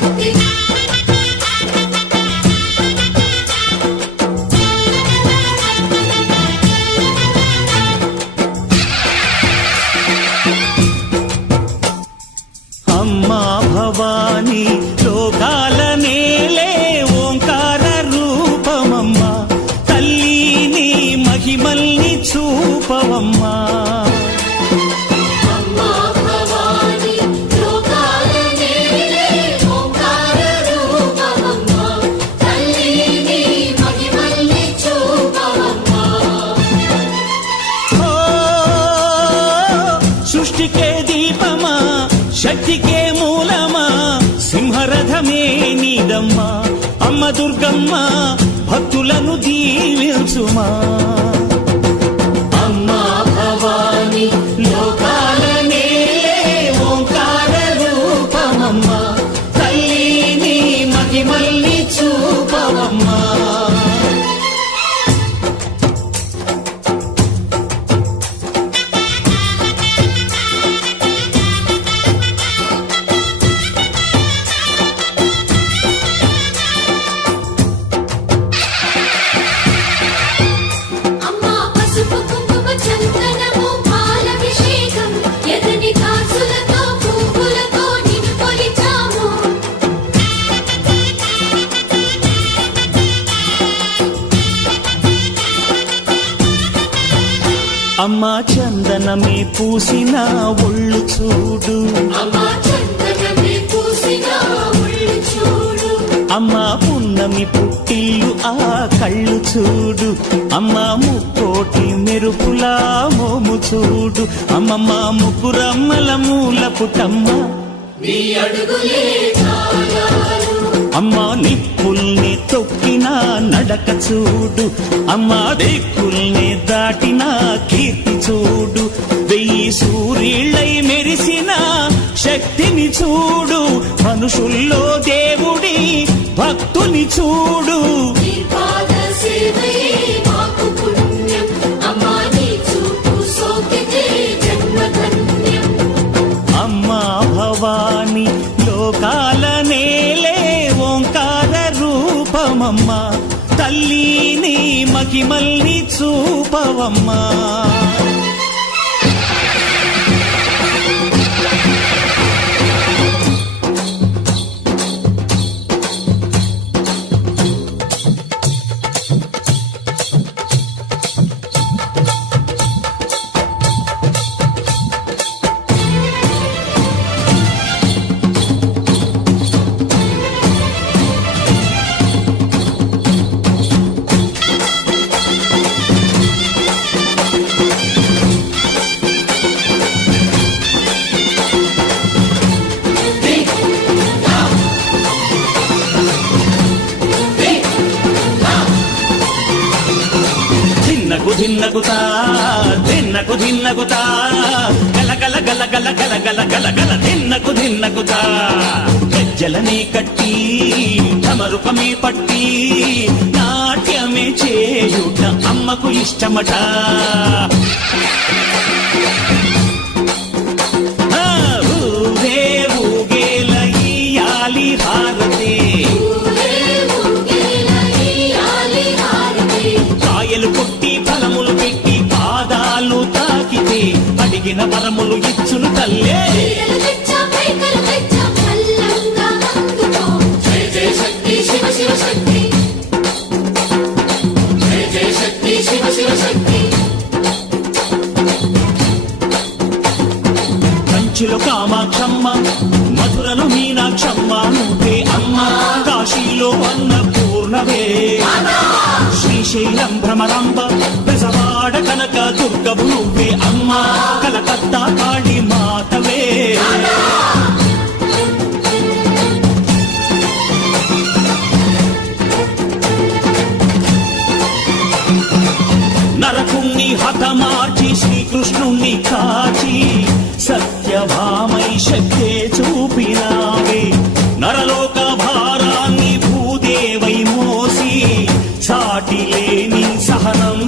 శక్తి అమ్మా భవాని లోకాల నేలే ఓంకార రూపమమ్మా తల్లిని మహిమల్ని చూపవమ్మా సృష్టికే దీపమా శక్తికే మూలమా సింహరథమే నీదమ్మా అమ్మ దుర్గమ్మ భక్తులను దీవించుమా అమ్మా భవాని లోకాల నేలే ఓంకార రూపమమ్మా తల్లిని మహిమల్ని చూపవమ్మా అమ్మా చందనమే పూసిన ఒళ్ళు చూడు అమ్మా పున్నమి పుట్టిల్లు ఆ కళ్ళు చూడు అమ్మా ముక్కోటి మెరుపులా మోము చూడు అమ్మమ్మ ముగ్గురమ్మల మూల పుటమ్మ అమ్మా నిప్పుల్ని తొక్కిన నడక చూడు అమ్మా దిక్కుల్ని దాటిన కీర్తి చూడు 1000 సూర్యుళ్ళై మెరిసిన శక్తిని చూడు మనుషుల్లో దేవుడి భక్తుని చూడు అమ్మా భవాని లోకాల నేలే ఓంకార రూపమమ్మా తల్లిని మహిమల్ని చూపవమ్మా ధిన్నగుతా ధిన్నకు ధిన్నగుతా గల గల గల గల గల గల గల గల ధిన్నగుతా గజ్జలనే కట్టి ఢమరుకమే పట్టి నాట్యమే చేయుట అమ్మకు ఇష్టమట ఊరే ఊగేల ఇయ్యాలి హారతి కాయలు కొట్టి ఫలములు పెట్టి పాదాలు తాకితే అడిగిన వరములు ఇచ్చును తల్లే కంచిలో కామాక్షమ్మ మధురలో మీనాక్షమ్మ నువ్వే అమ్మ కాశీలో అన్నపూర్ణవే శ్రీశైలం భ్రమరాంబ బెజవాడ కనక దుర్గవు నువ్వే అమ్మ కలకత్తా కాళీ మాతవే నరకుణ్ణి హతమార్చి శ్రీకృష్ణుణ్ణి కాచి సత్యభామై శక్తే చూపినావే నరలోక భారాన్ని భూదేవై మోసి సాటి లేని సహనం